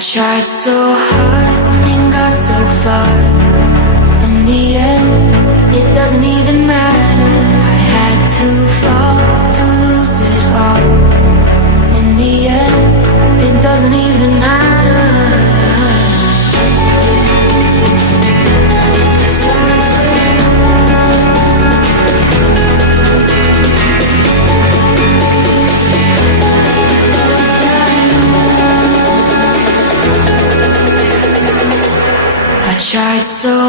Tried so hard and got so far. In the end, it doesn't even matter. I had to fall to lose it all. In the end, it doesn't even matter. I tried so